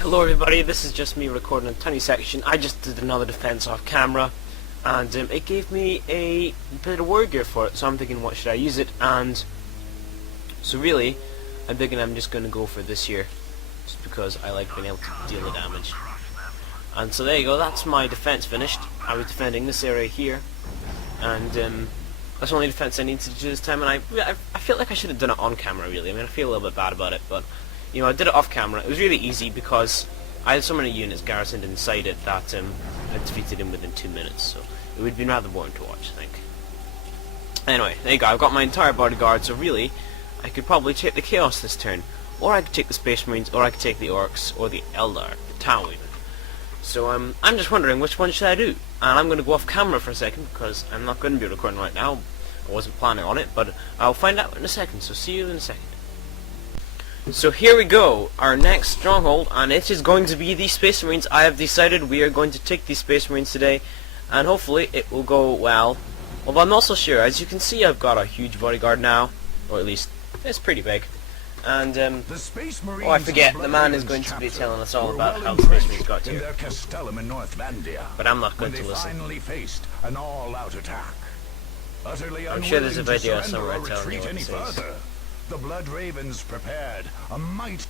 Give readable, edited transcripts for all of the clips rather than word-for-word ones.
Hello everybody, this is just me recording a tiny section. I just did another defense off camera, and it gave me a bit of war gear for it, so I'm thinking what should I use it, and so really I'm thinking I'm just going to go for this here, just because I like being able to deal the damage. And so there you go, that's my defense finished. I was defending this area here, and that's the only defense I need to do this time, and I feel like I should have done it on camera really. I mean, I feel a little bit bad about it, but you know, I did it off camera. It was really easy because I had so many units garrisoned inside it that I defeated him within 2 minutes, so it would have been rather boring to watch, I think. Anyway, there you go, I've got my entire bodyguard, so really, I could probably take the Chaos this turn, or I could take the Space Marines, or I could take the Orcs, or the Eldar, the Tau even. So I'm just wondering which one should I do, and I'm going to go off camera for a second, because I'm not going to be recording right now. I wasn't planning on it, but I'll find out in a second, so see you in a second. So here we go, our next stronghold, and it is going to be the Space Marines. I have decided we are going to take these Space Marines today, and hopefully it will go well. Although I'm not so sure. As you can see, I've got a huge bodyguard now, or at least it's pretty big. And oh, I forget, the man is going to be telling us all about how the Space Marines got here. But I'm not going to listen. I'm sure there's a video somewhere telling you what it says. The Blood Ravens prepared a might.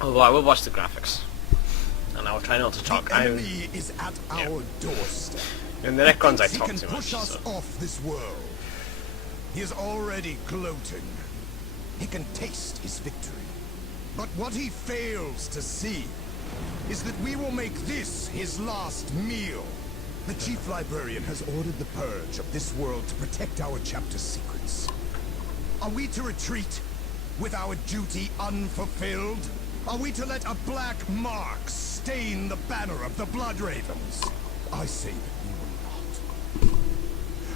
Although I will watch the graphics, and I will try not to talk. The enemy is at our doorstep. In the Necrons I talk he too can much. push us So. off this world. He is already gloating. He can taste his victory. But what he fails to see is that we will make this his last meal. The Chief Librarian has ordered the purge of this world to protect our chapter secrets. Are we to retreat with our duty unfulfilled? Are we to let a black mark stain the banner of the Blood Ravens? I say that we will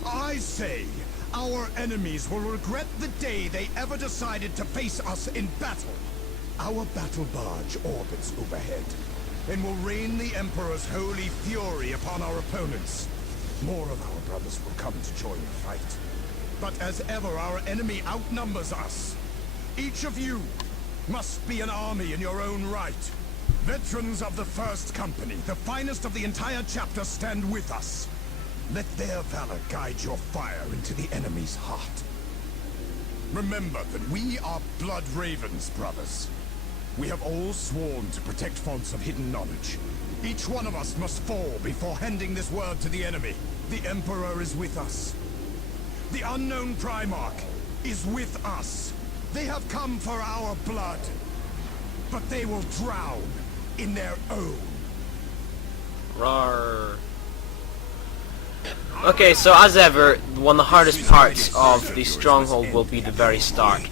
not. I say our enemies will regret the day they ever decided to face us in battle. Our battle barge orbits overhead and will rain the Emperor's holy fury upon our opponents. More of our brothers will come to join the fight. But as ever, our enemy outnumbers us. Each of you must be an army in your own right. Veterans of the First Company, the finest of the entire chapter, stand with us. Let their valor guide your fire into the enemy's heart. Remember that we are Blood Ravens, brothers. We have all sworn to protect fonts of hidden knowledge. Each one of us must fall before handing this word to the enemy. The Emperor is with us. The unknown Primarch is with us. They have come for our blood, but they will drown in their own. Rawr. Okay, so as ever, one of the hardest parts of the stronghold will be the very start,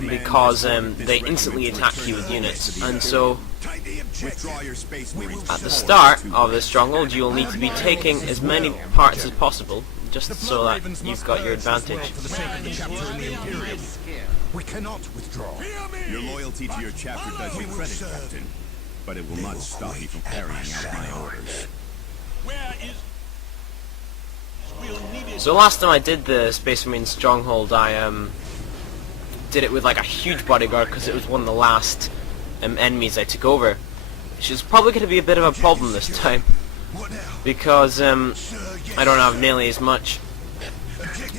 because they instantly attack you with units, and so at the start of the stronghold you will need to be taking as many parts as possible, just so that you've got your advantage. We cannot withdraw. Your loyalty to your chapter does you credit, Captain, but it will not stop you from carrying out my orders. So last time I did the Space Marine stronghold, I did it with like a huge bodyguard because it was one of the last enemies I took over, which is probably going to be a bit of a problem this time, because I don't have nearly as much,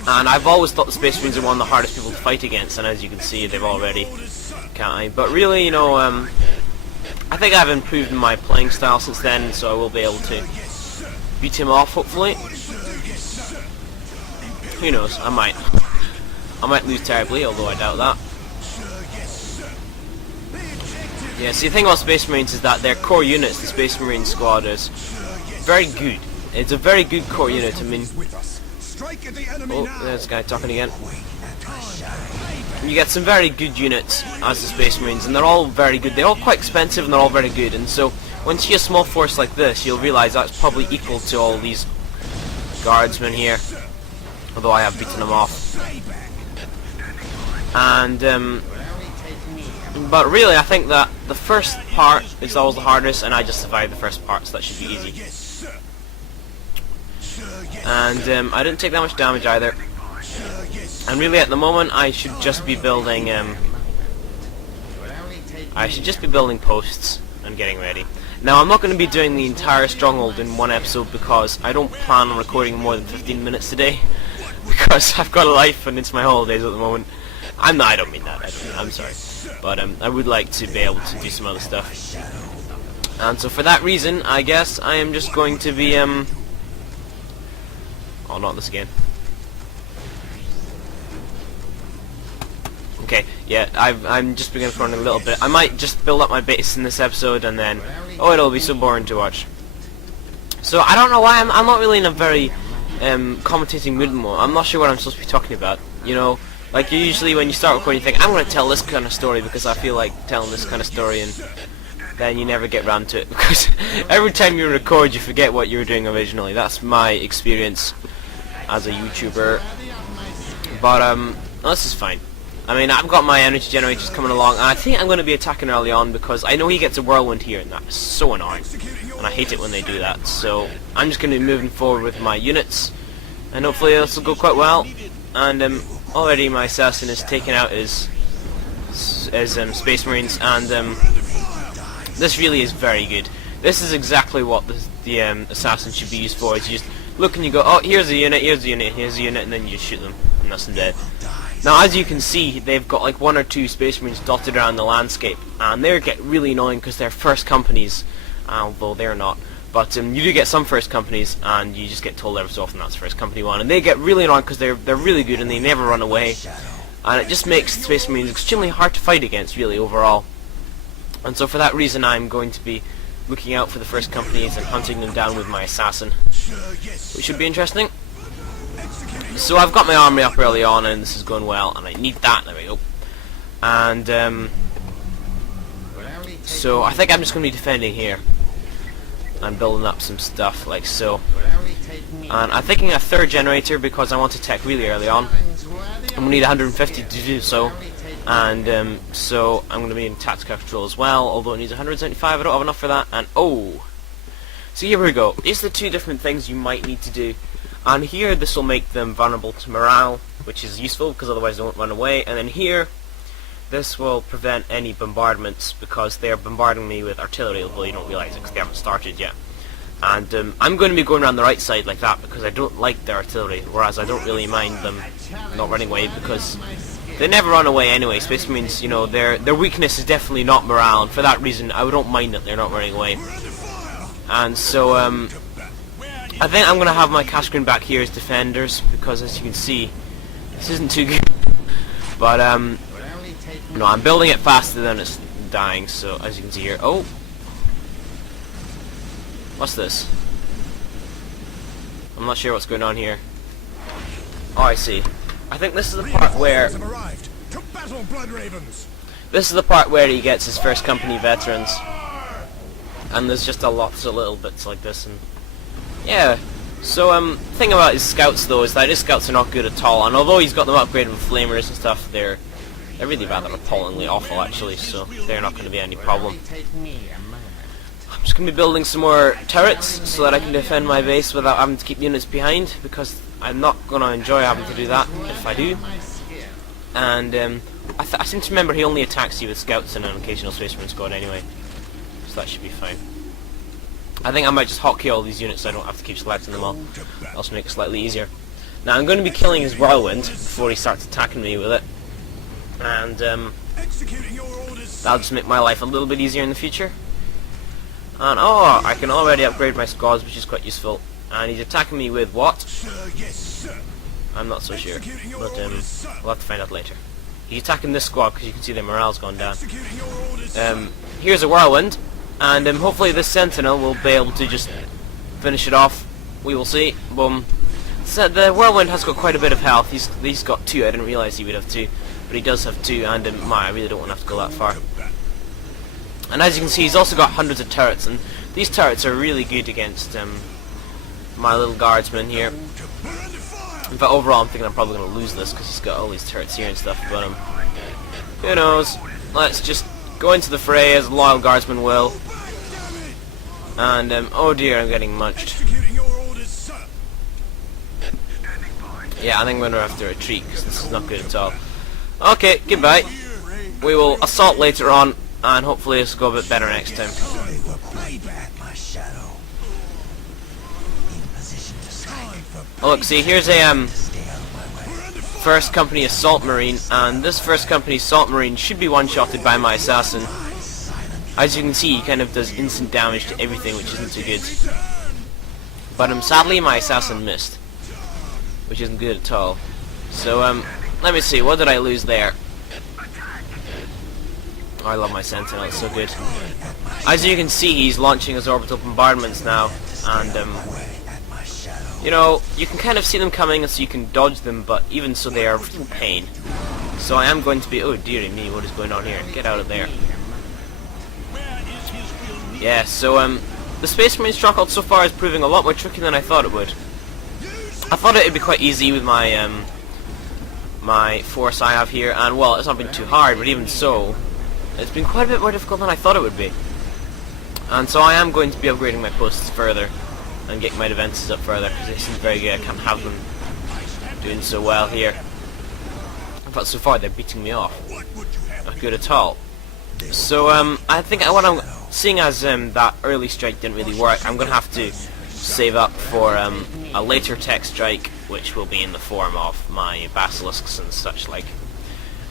and I've always thought the Space Marines are one of the hardest people to fight against, and as you can see they've already, can't I? But really, you know, I think I've improved my playing style since then, so I will be able to beat him off, hopefully. Who knows, I might lose terribly, although I doubt that. Yeah, see, the thing about Space Marines is that their core units, the Space Marine squad, is very good. It's a very good core unit. I mean, oh, there's this guy talking again. You get some very good units as the Space Marines, and they're all very good. They're all quite expensive, and they're all very good. And so, when you see a small force like this, you'll realize that's probably equal to all these guardsmen here. Although I have beaten them off. And but really, I think that the first part is always the hardest, and I just survived the first part, so that should be easy. And I didn't take that much damage either. And really, at the moment, I should just be building I should just be building posts and getting ready. Now, I'm not going to be doing the entire Stronghold in one episode because I don't plan on recording more than 15 minutes today. Because I've got a life and it's my holidays at the moment. I don't mean that. I'm sorry. But I would like to be able to do some other stuff. And so for that reason, I guess I am just going to be oh, not this again. Okay, yeah, I'm just beginning to run a little bit. I might just build up my base in this episode and then, oh, it'll be so boring to watch. So I don't know why I'm not really in a very commentating mood anymore. I'm not sure what I'm supposed to be talking about. You know, like usually when you start recording, you think I'm going to tell this kind of story because I feel like telling this kind of story, and then you never get round to it because every time you record, you forget what you were doing originally. That's my experience as a YouTuber. But this is fine. I mean, I've got my energy generators coming along, and I think I'm going to be attacking early on because I know he gets a whirlwind here, and that's so annoying. And I hate it when they do that. So I'm just going to be moving forward with my units, and hopefully this will go quite well. And already my assassin is taking out his space marines, and this really is very good. This is exactly what the assassin should be used for. Is you just look and you go, oh, here's a unit, here's a unit, here's a unit, and then you just shoot them, and that's them dead. Now, as you can see, they've got like 1 or 2 space marines dotted around the landscape, and they get really annoying because they're first companies, although they're not. But you do get some first companies, and you just get told every so often that's first company 1, and they get really annoying because they're really good and they never run away, and it just makes space marines extremely hard to fight against, really, overall. And so for that reason, I'm going to be looking out for the first companies and hunting them down with my assassin, which should be interesting. So I've got my army up early on, and this is going well, and I need that. There we go. And so I think I'm just going to be defending here and building up some stuff like so. And I'm thinking a 3rd generator because I want to attack really early on. I'm going to need 150 to do so. And so I'm going to be in tactical control as well, although it needs 175. I don't have enough for that. And oh, so here we go. These are the 2 different things you might need to do. And here, this will make them vulnerable to morale, which is useful because otherwise they won't run away. And then here, this will prevent any bombardments because they are bombarding me with artillery, although you don't realize it because they haven't started yet. And I'm going to be going around the right side like that because I don't like their artillery, whereas I don't really mind them not running away because they never run away anyway. Space Marines, you know, their weakness is definitely not morale, and for that reason, I don't mind that they're not running away. And so, I think I'm going to have my cash green back here as defenders, because as you can see, this isn't too good. But, no, I'm building it faster than it's dying, so as you can see here. Oh! What's this? I'm not sure what's going on here. Oh, I see. I think this is the part where... This is the part where he gets his first company veterans. And there's just lots of little bits like this, and... yeah, so thing about his scouts though is that his scouts are not good at all, and although he's got them upgraded with flamers and stuff, they're really rather appallingly awful actually, so they're not going to be any problem. I'm just going to be building some more turrets so that I can defend my base without having to keep units behind, because I'm not going to enjoy having to do that if I do. And I seem to remember he only attacks you with scouts and an occasional space marine squad anyway, so that should be fine. I think I might just hotkey all these units so I don't have to keep selecting them all. Also make it slightly easier. Now I'm going to be killing his whirlwind before he starts attacking me with it. And that'll just make my life a little bit easier in the future. And oh, I can already upgrade my squads, which is quite useful. And he's attacking me with what? I'm not so sure, but we'll have to find out later. He's attacking this squad because you can see their morale's gone down. Here's a whirlwind. And hopefully this sentinel will be able to just finish it off. We will see. Boom. So the whirlwind has got quite a bit of health. He's got 2. I didn't realise he would have 2, but he does have 2. And I really don't want to have to go that far. And as you can see, he's also got hundreds of turrets, and these turrets are really good against my little guardsmen here. In fact, overall, I'm thinking I'm probably going to lose this because he's got all these turrets here and stuff. But who knows? Let's just go into the fray as a loyal guardsman will. And oh dear, I'm getting munched. Yeah, I think I'm going to have to retreat because this is not good at all. Okay, goodbye. We will assault later on and hopefully this will go a bit better next time. Oh look, see, here's a first company assault marine, and this first company assault marine should be one-shotted by my assassin. As you can see, he kind of does instant damage to everything, which isn't too good. But sadly my assassin missed, which isn't good at all. So let me see, what did I lose there? Oh, I love my sentinel, it's so good. As you can see, he's launching his orbital bombardments now, and you know, you can kind of see them coming, so you can dodge them, but even so they are a real pain. So I am going to be, oh dearie me, what is going on here? Get out of there. Yeah, so the Space Marine Stronghold so far is proving a lot more tricky than I thought it would. I thought it would be quite easy with my my force I have here, and well, it's not been too hard, but even so, it's been quite a bit more difficult than I thought it would be. And so I am going to be upgrading my posts further and getting my defenses up further, because they seem very good. I can't have them doing so well here. In fact, so far they're beating me off. Not good at all. So I think what I'm seeing as that early strike didn't really work, I'm going to have to save up for a later tech strike, which will be in the form of my basilisks and such like.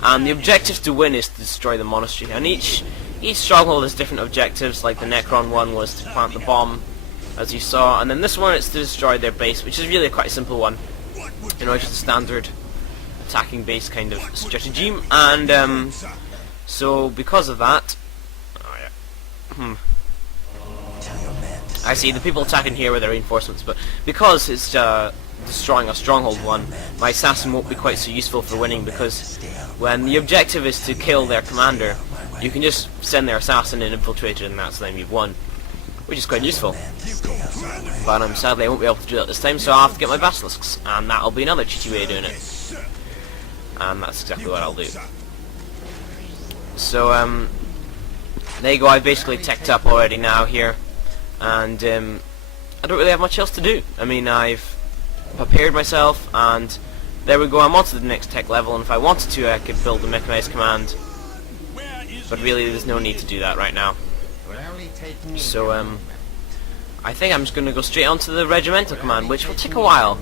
And the objective to win is to destroy the monastery, and each stronghold has different objectives. Like the Necron one was to plant the bomb, as you saw, and then this one is to destroy their base, which is really quite a simple one. You know, just a standard attacking base kind of strategy. And so because of that, I see the people attacking here with their reinforcements, but because it's destroying a stronghold one, my assassin won't be quite so useful for winning, because when the objective is to kill their commander, you can just send their assassin and infiltrate it, and that's them, you've won, which is quite useful. But sadly I won't be able to do that this time, so I'll have to get my basilisks, and that'll be another cheaty way of doing it. And that's exactly what I'll do. So there you go, I've basically teched up already now here, and I don't really have much else to do. I mean, I've prepared myself, and there we go, I'm on to the next tech level, and if I wanted to I could build the mechanized command, but really there's no need to do that right now. So I think I'm just going to go straight on to the regimental command, which will take a while,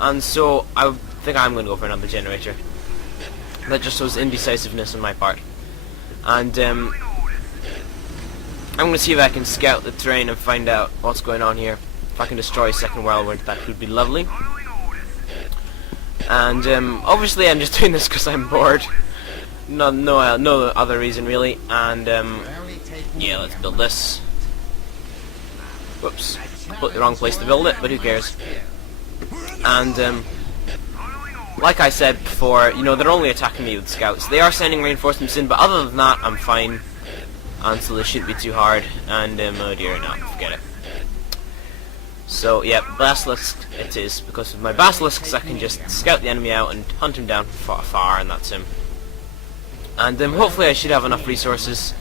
and so I think I'm going to go for another generator. That just shows indecisiveness on my part. And I'm going to see if I can scout the terrain and find out what's going on here. If I can destroy Second World War, that would be lovely. And obviously I'm just doing this because I'm bored. No other reason really. And yeah, let's build this. Whoops, completely wrong place to build it, but who cares. And like I said before, you know, they're only attacking me with scouts. They are sending reinforcements in, but other than that, I'm fine. And so this shouldn't be too hard. And oh dear, no, forget it. So yeah, basilisk it is, because with my basilisks I can just scout the enemy out and hunt him down from far, and that's him. And hopefully I should have enough resources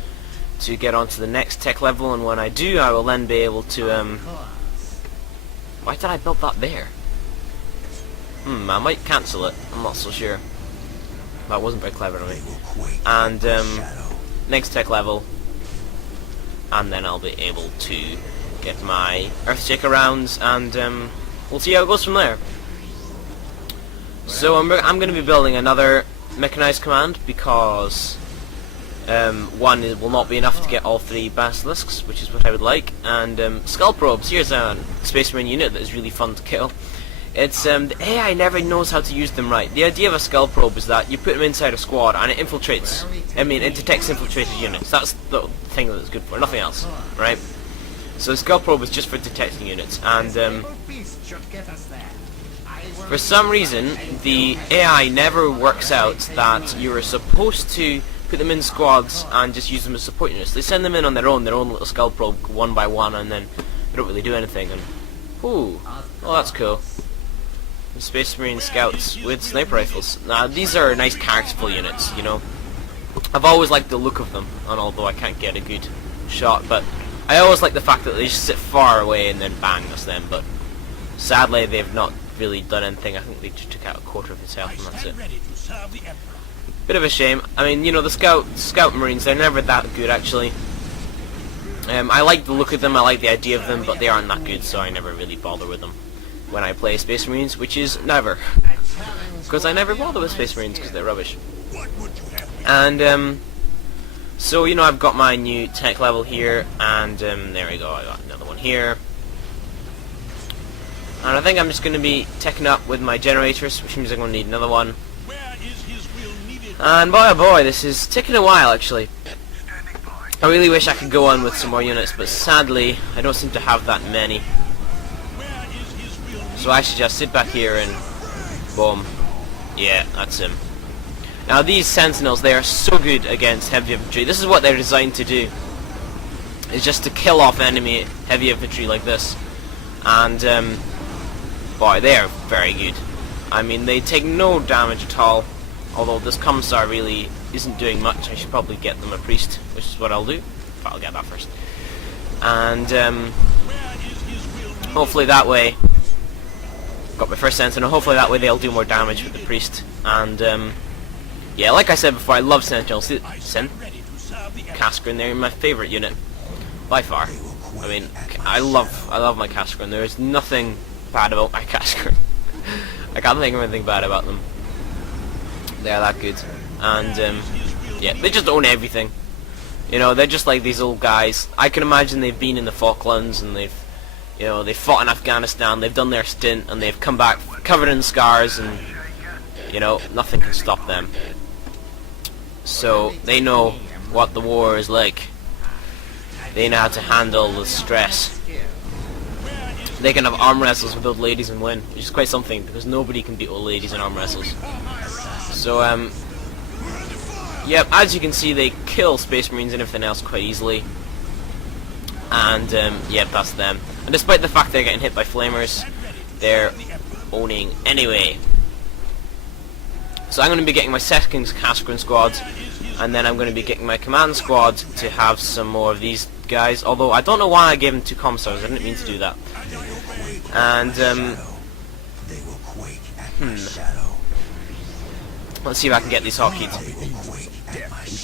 to get onto the next tech level, and when I do, I will then be able to why did I build that there? I might cancel it, I'm not so sure. That wasn't very clever of me. And next tech level, and then I'll be able to get my Earthshaker rounds, and we'll see how it goes from there. So I'm going to be building another mechanized command, because one will not be enough to get all 3 basilisks, which is what I would like. And skull probes, here's a Space Marine unit that is really fun to kill. It's the AI never knows how to use them right. The idea of a skull probe is that you put them inside a squad and it infiltrates. I mean, it detects infiltrated units. That's the thing that it's good for, nothing else, right? So the skull probe is just for detecting units, and for some reason the AI never works out that you are supposed to put them in squads and just use them as support units. They send them in on their own little skull probe, one by one, and then they don't really do anything. And ooh, oh, that's cool. The Space Marine Scouts with sniper rifles. Now these are nice characterful units, you know. I've always liked the look of them, and although I can't get a good shot, but I always like the fact that they just sit far away and then bang, that's them. But sadly they've not really done anything. I think they just took out a quarter of his health, and that's it. Bit of a shame. I mean, you know, the scout marines, they're never that good actually. I like the look of them, I like the idea of them, but they aren't that good, so I never really bother with them when I play Space Marines, which is never. Because I never bother with Space Marines because they're rubbish. And so, you know, I've got my new tech level here, and there we go, I got another one here. And I think I'm just going to be teching up with my generators, which means I'm going to need another one. And boy oh boy, this is taking a while actually. I really wish I could go on with some more units, but sadly I don't seem to have that many. So I should just sit back here and boom. Yeah, that's him. Now these sentinels, they are so good against heavy infantry. This is what they're designed to do. Is just to kill off enemy heavy infantry like this. And boy, they are very good. I mean, they take no damage at all. Although this commissar really isn't doing much. I should probably get them a priest, which is what I'll do. But I'll get that first. And hopefully that way, got my first sentinel. Hopefully that way they'll do more damage with the priest. And yeah, like I said before, I love sentinels. Cascarin, they're my favourite unit by far. I mean, I love my Cascarin. There is nothing bad about my Cascarin. I can't think of anything bad about them. They are that good. And yeah, they just own everything. You know, they're just like these old guys. I can imagine they've been in the Falklands and they've fought in Afghanistan, they've done their stint and they've come back covered in scars, and you know, nothing can stop them. So they know what the war is like. They know how to handle the stress. They can have arm wrestles with old ladies and win, which is quite something because nobody can beat old ladies in arm wrestles. So yep, as you can see, they kill Space Marines and everything else quite easily. And yep, that's them. And despite the fact they're getting hit by flamers, they're owning anyway. So I'm going to be getting my second Cascarin squad, and then I'm going to be getting my command squad to have some more of these guys. Although I don't know why I gave them 2 commissars. I didn't mean to do that. And let's see if I can get these hotkeys.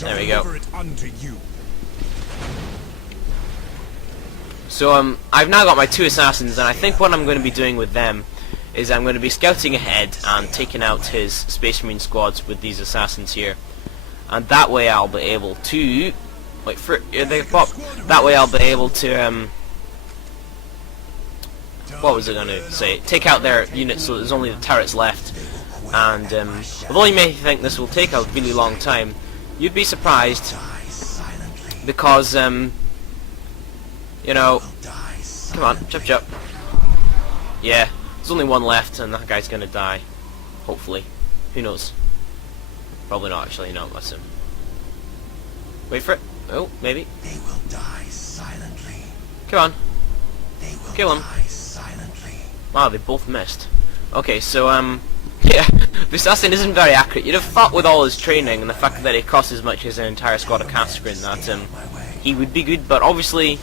There we go. So I've now got my 2 assassins, and I think what I'm going to be doing with them is I'm going to be scouting ahead and taking out his Space Marine squads with these assassins here, and that way I'll be able to wait for they pop. That way I'll be able to what was I going to say? Take out their units so there's only the turrets left. And although you may think this will take a really long time, you'd be surprised because you know, come on, chop chop. Yeah, there's only one left, and that guy's gonna die. Hopefully, who knows? Probably not actually. No, that's him. Wait for it. Oh, maybe. They will die silently. Come on, They will kill him. die silently. Wow, they both missed. Okay, so yeah, the assassin isn't very accurate. You'd have thought with all his training and the fact that it costs as much as an entire squad of Cascarin that he would be good, but obviously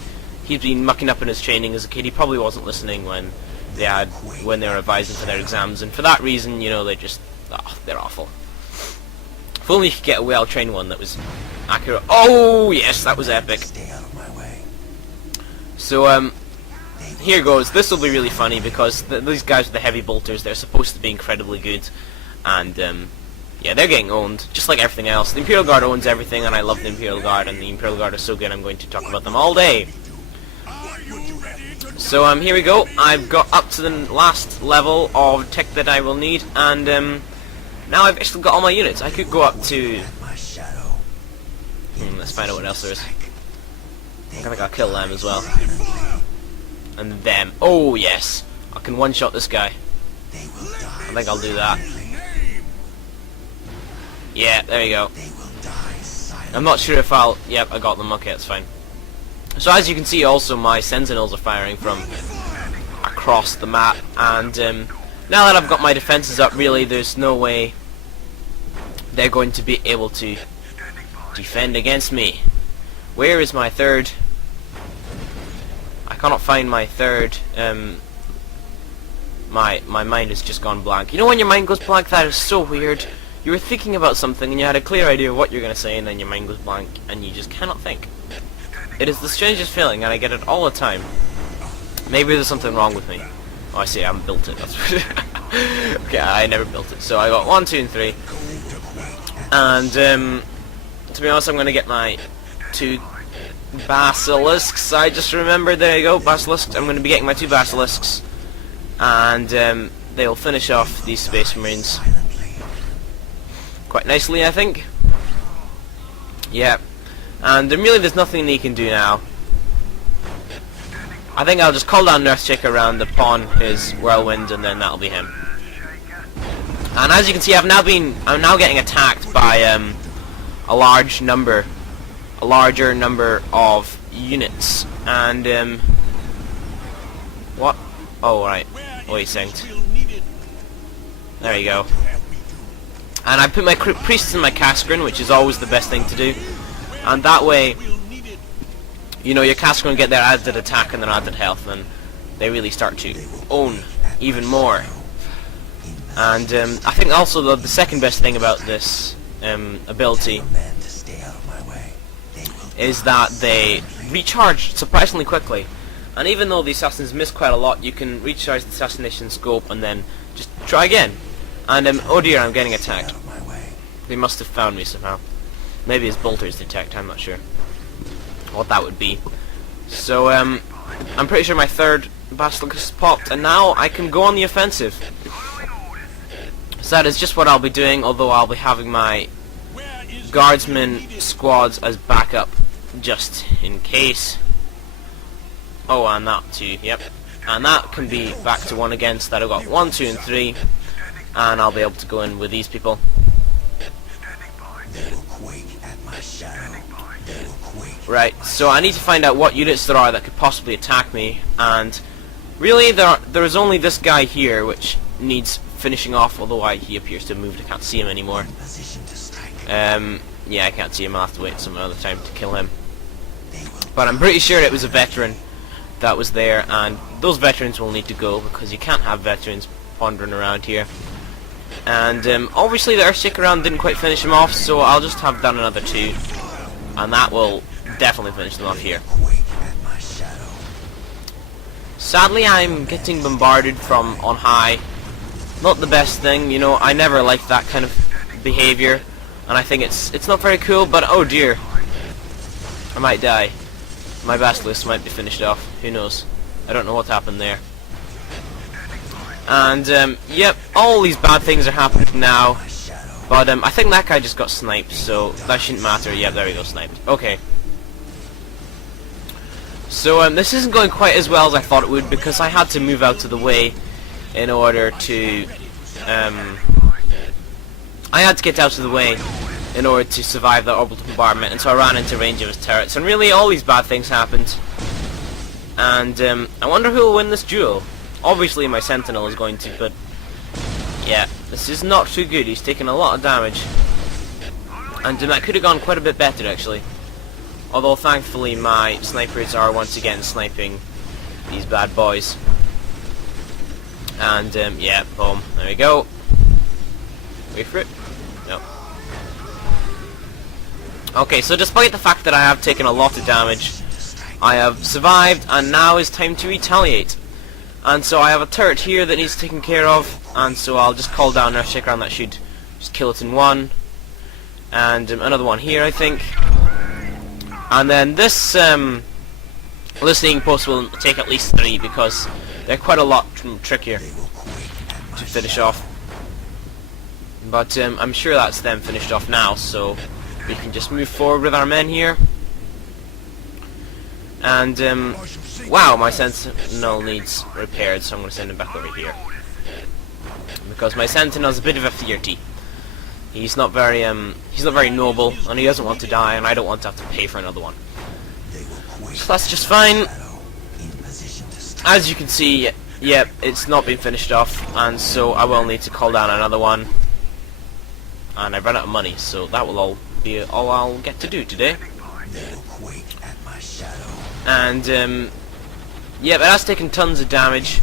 he's been mucking up in his training as a kid. He probably wasn't listening when they were revising for their exams, and for that reason, you know, they're awful. If only you could get a well-trained one that was accurate. Oh yes, that was epic. Stay out of my way. So here goes. This will be really funny because these guys with the heavy bolters, they're supposed to be incredibly good, and yeah, they're getting owned, just like everything else. The Imperial Guard owns everything, and I love the Imperial Guard, and the Imperial Guard is so good I'm going to talk about them all day. So here we go. I've got up to the last level of tech that I will need, and now I've actually got all my units. I could go up to... let's find out what else there is. I think I gotta kill them as well. And them. Oh yes, I can one-shot this guy. I think I'll do that. Yeah, there you go. I'm not sure if I'll... Yep, I got them. Okay, that's fine. So as you can see, also my sentinels are firing from across the map, and now that I've got my defenses up, really there's no way they're going to be able to defend against me. Where is my third? I cannot find my third. My mind has just gone blank. You know when your mind goes blank? That is so weird. you were thinking about something and you had a clear idea of what you're going to say, and then your mind goes blank and you just cannot think. It is the strangest feeling, and I get it all the time. Maybe there's something wrong with me. Oh, I see, I haven't built it. That's okay, I never built it. So I got 1, 2, and 3. And to be honest, I'm going to get my 2 basilisks. I just remembered. There you go, basilisks. I'm going to be getting my 2 basilisks, and they'll finish off these Space Marines quite nicely, I think. Yeah. And really, there's nothing he can do now. I think I'll just call down Earthshaker around upon his whirlwind, and then that'll be him. And as you can see, I'm now getting attacked by a larger number of units. And what? Oh right. Wait, synced. There you go. And I put my priests in my Cascarin, which is always the best thing to do. And that way, you know, your Cascarin get their added attack and their added health, and they really start to own even more. And I think also the second best thing about this ability is that they recharge surprisingly quickly. And even though the assassins miss quite a lot, you can recharge the assassination scope and then just try again. And oh dear, I'm getting attacked. They must have found me somehow. Maybe his bolters detect, I'm not sure what that would be. So I'm pretty sure my 3rd basilisk has popped, and now I can go on the offensive. So that is just what I'll be doing, although I'll be having my guardsmen squads as backup, just in case. Oh, and that too, yep. And that can be back to 1 again, so that I've got 1, 2, and 3, and I'll be able to go in with these people. Right, so I need to find out what units there are that could possibly attack me, and really there is only this guy here which needs finishing off, although he appears to have moved. I can't see him anymore. Yeah, I can't see him. I'll have to wait some other time to kill him. But I'm pretty sure it was a veteran that was there, and those veterans will need to go, because you can't have veterans wandering around here. And obviously the Earthshaker round didn't quite finish him off, so I'll just have done another 2, and that will definitely finish them off here. Sadly, I'm getting bombarded from on high. Not the best thing, you know. I never liked that kind of behavior, and I think it's not very cool. But oh dear, I might die. My basilisk might be finished off. Who knows? I don't know what happened there. And yep, all these bad things are happening now. But I think that guy just got sniped, so that shouldn't matter. Yep, there we go, sniped. Okay. So this isn't going quite as well as I thought it would, because I had to move out of the way in order to I had to get out of the way in order to survive that orbital bombardment, and so I ran into range of his turrets, and really all these bad things happened. And I wonder who will win this duel. Obviously my Sentinel is going to, but yeah, this is not too good. He's taken a lot of damage, and that could have gone quite a bit better actually. Although thankfully my snipers are once again sniping these bad boys. And yeah, boom, there we go. Wait for it. No. Okay, so despite the fact that I have taken a lot of damage, I have survived, and now is time to retaliate. And so I have a turret here that needs taken care of, and so I'll just call down Earthshaker, and that should just kill it in 1. And another one here, I think. And then this listening post will take at least 3, because they're quite a lot trickier to finish off. But I'm sure that's them finished off now, so we can just move forward with our men here. And wow, my Sentinel needs repaired, so I'm going to send him back over here, because my Sentinel's a bit of a fearty. He's not very noble, and he doesn't want to die, and I don't want to have to pay for another one. So that's just fine. As you can see, yep, it's not been finished off, and so I will need to call down another one. And I've run out of money, so that will all be all I'll get to do today. And yep, it has taken tons of damage,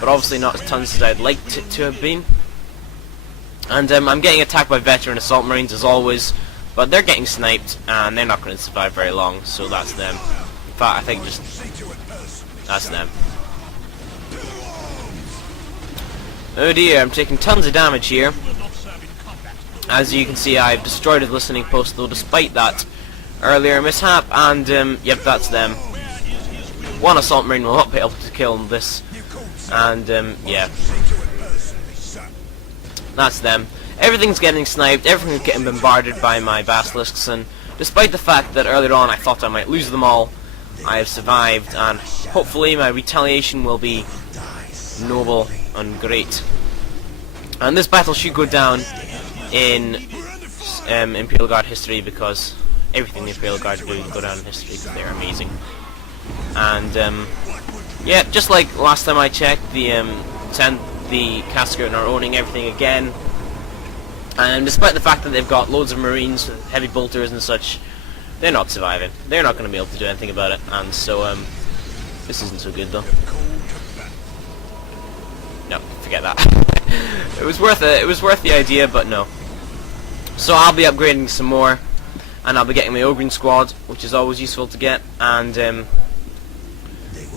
but obviously not as tons as I'd like it to have been. And I'm getting attacked by veteran assault marines as always, but they're getting sniped and they're not going to survive very long, so that's them. In fact, I think just that's them. Oh dear, I'm taking tons of damage here. As you can see, I've destroyed his listening post though, despite that earlier mishap, and yep, that's them. One assault marine will not be able to kill this, and yeah, that's them. Everything's getting sniped, everything's getting bombarded by my basilisks, and despite the fact that earlier on I thought I might lose them all, I have survived, and hopefully my retaliation will be noble and great. And this battle should go down in Imperial Guard history, because everything the Imperial Guard do go down in history because they're amazing. And yeah, just like last time I checked, the Cascade are owning everything again. And despite the fact that they've got loads of marines, heavy bolters and such, they're not surviving. They're not going to be able to do anything about it. And so this isn't so good though. No, forget that. It was worth it. It was worth the idea, but no. So I'll be upgrading some more, and I'll be getting my Ogre squad, which is always useful to get, and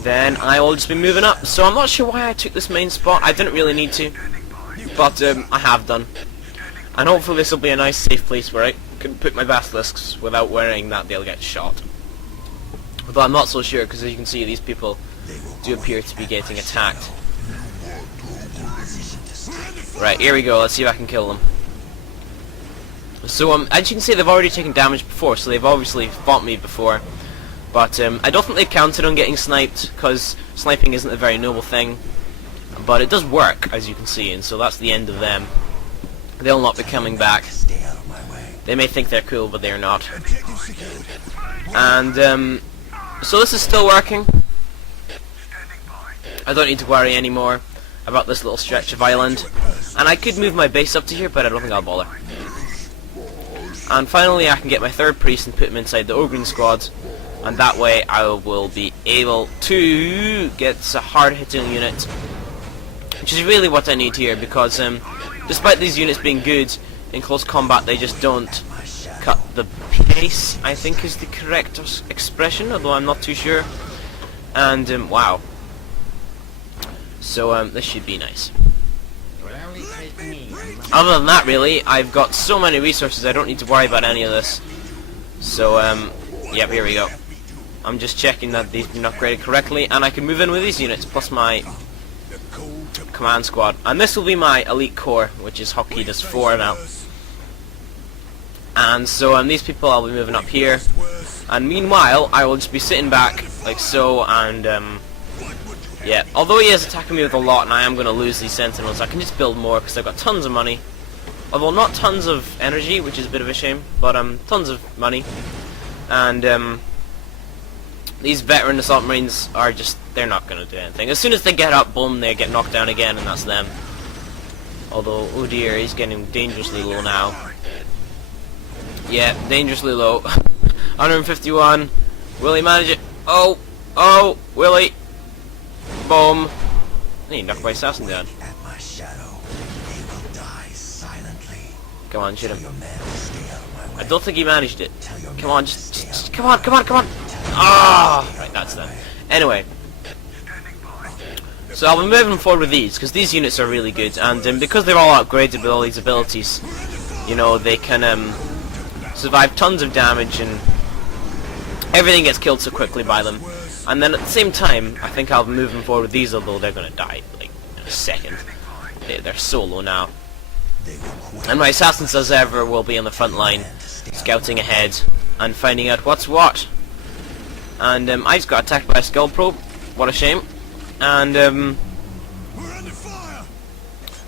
then I will just be moving up. So I'm not sure why I took this main spot. I didn't really need to, but I have done. And hopefully this will be a nice safe place where I can put my basilisks without worrying that they'll get shot. Although I'm not so sure, because as you can see, these people do appear to be getting attacked. Right, here we go, let's see if I can kill them. So as you can see, they've already taken damage before, so they've obviously fought me before. But I don't think they've counted on getting sniped, because sniping isn't a very noble thing. But it does work, as you can see, and so that's the end of them. They'll not be coming back. They may think they're cool, but they're not. And so this is still working. I don't need to worry anymore about this little stretch of island. And I could move my base up to here, but I don't think I'll bother. And finally I can get my third priest and put him inside the Ogre squad, and that way I will be able to get a hard-hitting unit, which is really what I need here, because despite these units being good in close combat, they just don't cut the pace, I think is the correct expression, although I'm not too sure. And wow. So this should be nice. Other than that, really, I've got so many resources I don't need to worry about any of this. So yep, here we go. I'm just checking that they've been upgraded correctly, and I can move in with these units plus my command squad. And this will be my elite corps, which is hotkeyed as 4 now. And so these people I'll be moving up here, and meanwhile I will just be sitting back like so, and yeah, although he is attacking me with a lot and I am going to lose these sentinels, I can just build more because I've got tons of money. Although not tons of energy, which is a bit of a shame, but tons of money. And these veteran assault marines are just, they're not going to do anything. As soon as they get up, boom, they get knocked down again, and that's them. Although, oh dear, he's getting dangerously low now. Yeah, dangerously low. 151. Will he manage it? Oh, will he? Boom. He knocked my assassin down. Come on, shoot him. I don't think he managed it. Come on, just come on. Ah, right, that's them. Anyway, so I'll be moving forward with these because these units are really good, and because they're all upgraded with all these abilities, you know, they can survive tons of damage, and everything gets killed so quickly by them. And then at the same time, I think I'll be moving forward with these, although they're going to die like in a second. They're so low now. And my assassins, as ever, will be on the front line, scouting ahead and finding out what's what. And I just got attacked by a skull probe. What a shame. And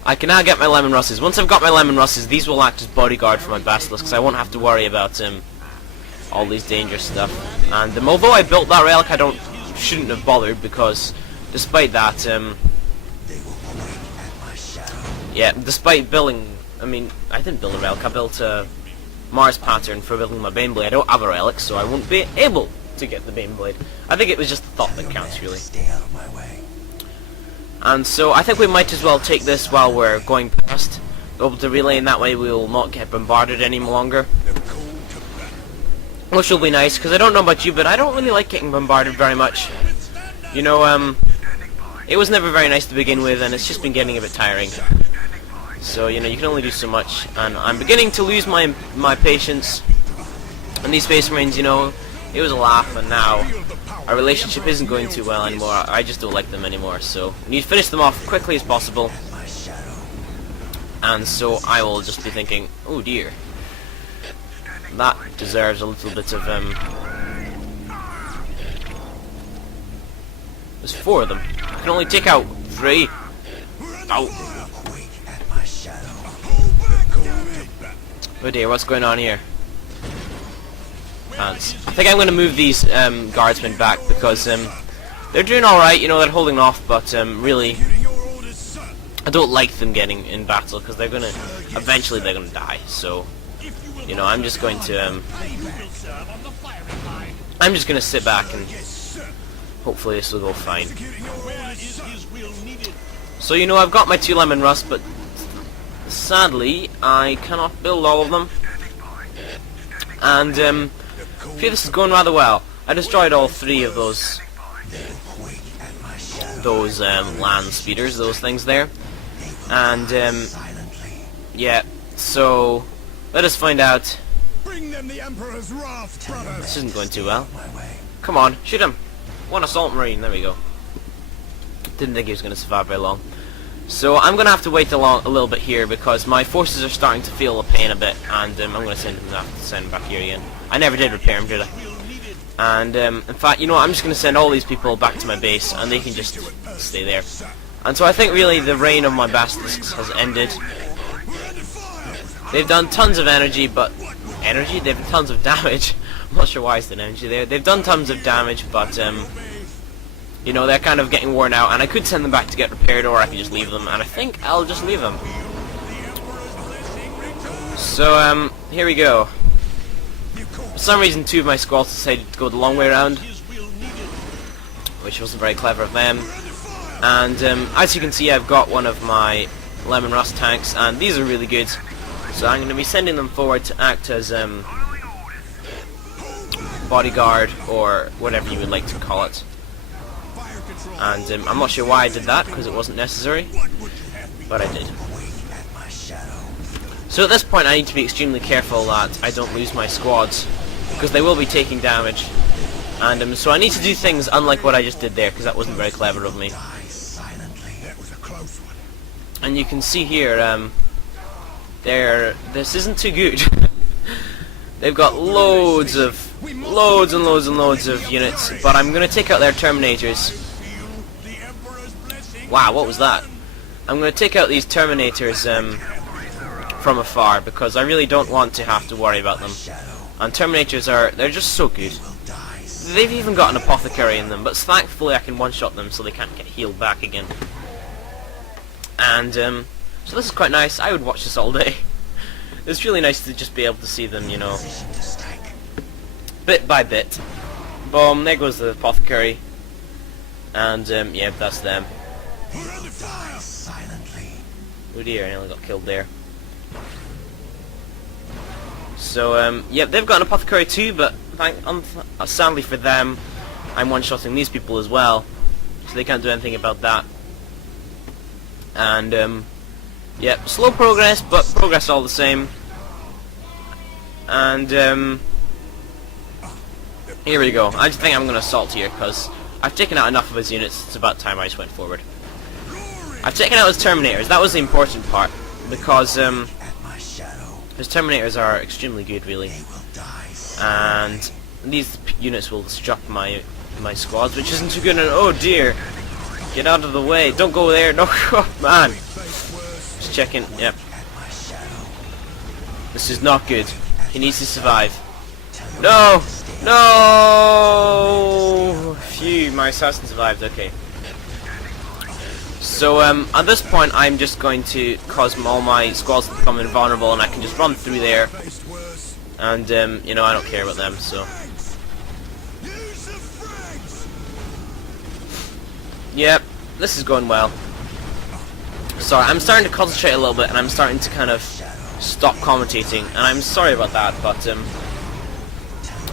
I can now get my lemon russes. Once I've got my lemon russes, these will act as bodyguard for my basilisks. I won't have to worry about all these dangerous stuff. And although I built that relic, I shouldn't have bothered, because despite that, yeah, despite building, I mean, I didn't build a relic. I built a Mars pattern for building my Baneblade. I don't have a relic, so I won't be able to get the Baneblade. I think it was just the thought that counts, really. And so I think we might as well take this while we're going past able to relay, and that way we will not get bombarded any longer. Which will be nice, because I don't know about you, but I don't really like getting bombarded very much. You know, it was never very nice to begin with, and it's just been getting a bit tiring. So, you know, you can only do so much, and I'm beginning to lose my patience. And these Space Marines, you know, it was a laugh, and now our relationship isn't going too well anymore. I just don't like them anymore, so we need to finish them off quickly as possible. And so I will just be thinking, oh dear, that deserves a little bit of, there's 4 of them. I can only take out 3. Oh. Oh dear, what's going on here? I think I'm going to move these guardsmen back, because they're doing alright, you know, they're holding off, but really, I don't like them getting in battle, because they're going to, eventually they're going to die, so, you know, I'm just going to sit back and hopefully this will go fine. So, you know, I've got my 2 lemon rust, but sadly, I cannot build all of them. And, I feel this is going rather well. I destroyed all 3 of those land speeders, those things there. And, yeah, so, let us find out. Bring them the Emperor's wrath, brothers. This isn't going too well. Come on, shoot him. 1 assault marine, there we go. Didn't think he was going to survive very long. So I'm going to have to wait a little bit here, because my forces are starting to feel the pain a bit, and I'm going to send them back here again. I never did repair him, did I? And in fact, you know what, I'm just going to send all these people back to my base, and they can just stay there. And so I think really the reign of my basilisks has ended. They've done tons of energy, but... Energy? They've done tons of damage. I'm not sure why it's done energy there. They've done tons of damage, but you know, they're kind of getting worn out, and I could send them back to get repaired, or I could just leave them, and I think I'll just leave them. So, here we go. For some reason, 2 of my squads decided to go the long way around, which wasn't very clever of them. And, as you can see, I've got one of my Lemon Rust tanks, and these are really good. So I'm going to be sending them forward to act as, bodyguard, or whatever you would like to call it. And I'm not sure why I did that, because it wasn't necessary, but I did. So at this point I need to be extremely careful that I don't lose my squads, because they will be taking damage. And so I need to do things unlike what I just did there, because that wasn't very clever of me. And you can see here, this isn't too good. They've got loads and loads of units, but I'm going to take out their Terminators. Wow, what was that? I'm going to take out these Terminators from afar, because I really don't want to have to worry about them. And Terminators they're just so good. They've even got an Apothecary in them, but thankfully I can one-shot them so they can't get healed back again. And, so this is quite nice. I would watch this all day. It's really nice to just be able to see them, you know, bit by bit. Boom, there goes the Apothecary. And, yeah, that's them. Oh dear, I nearly got killed there. So, yep, they've got an Apothecary too, but sadly for them, I'm one-shotting these people as well, so they can't do anything about that. And, yep, slow progress, but progress all the same. And, here we go. I just think I'm going to assault here, because I've taken out enough of his units. It's about time I just went forward. I've taken out his Terminators. That was the important part, because his Terminators are extremely good, really. And these units will disrupt my squads, which isn't too good. And oh dear, get out of the way! Don't go there! No, oh, man. Just checking. Yep. This is not good. He needs to survive. No! No! Phew, my assassin survived. Okay. So, at this point, I'm just going to cause all my squads to become invulnerable, and I can just run through there. And, you know, I don't care about them, so. Yep, this is going well. Sorry, I'm starting to concentrate a little bit, and I'm starting to kind of stop commentating, and I'm sorry about that, but,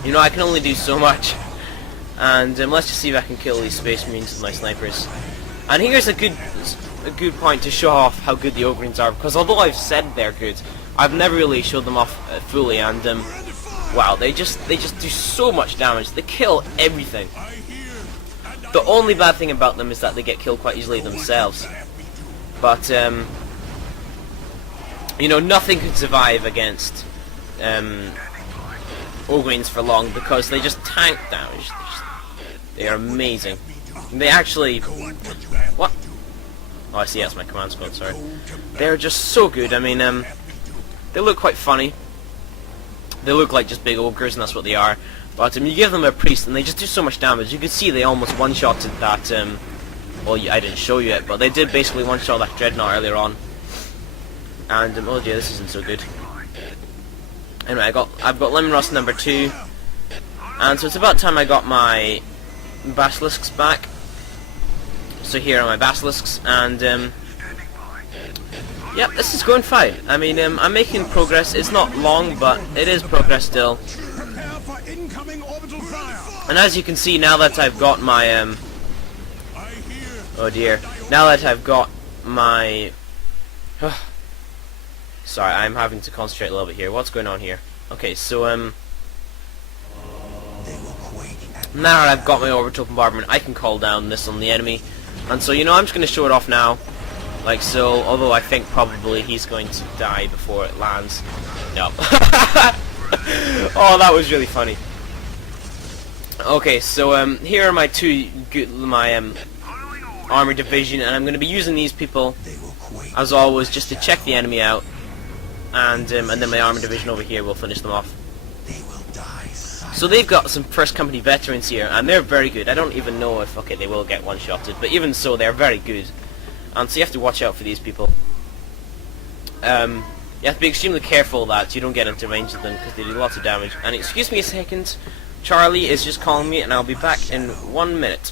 you know, I can only do so much. And let's just see if I can kill these Space Marines with my snipers. And here's a good point to show off how good the Ogreens are, because although I've said they're good, I've never really showed them off fully, and wow, they just do so much damage. They kill everything. The only bad thing about them is that they get killed quite easily themselves. But you know, nothing could survive against Ogreens for long because they just tank damage. They are amazing. They actually... What? Oh, I see, that's my command squad, sorry. They're just so good. I mean, they look quite funny. They look like just big ogres, and that's what they are. But you give them a priest, and they just do so much damage. You can see they almost one-shotted that... well, I didn't show you it, but they did basically one-shot that dreadnought earlier on. And, oh dear, this isn't so good. Anyway, I've got Lemon Rust number 2. And so it's about time I got my basilisks back. So here are my basilisks, and yep, this is going fine. I mean, I'm making progress. It's not long, but it is progress still. And as you can see, now that I've got my oh dear, now that I've got my sorry, I'm having to concentrate a little bit here. What's going on here? Okay, so now that I've got my orbital bombardment, I can call down this on the enemy. And so, you know, I'm just going to show it off now, like so, although I think probably he's going to die before it lands. No. Oh, that was really funny. Okay, so, here are my armor division, and I'm going to be using these people, as always, just to check the enemy out, and then my armor division over here will finish them off. So they've got some first company veterans here, and they're very good. I don't even know if, okay, they will get one-shotted, but even so, they're very good. And so you have to watch out for these people. You have to be extremely careful that you don't get into range of them, because they do lots of damage. And excuse me a second, Charlie is just calling me, and I'll be back in 1 minute.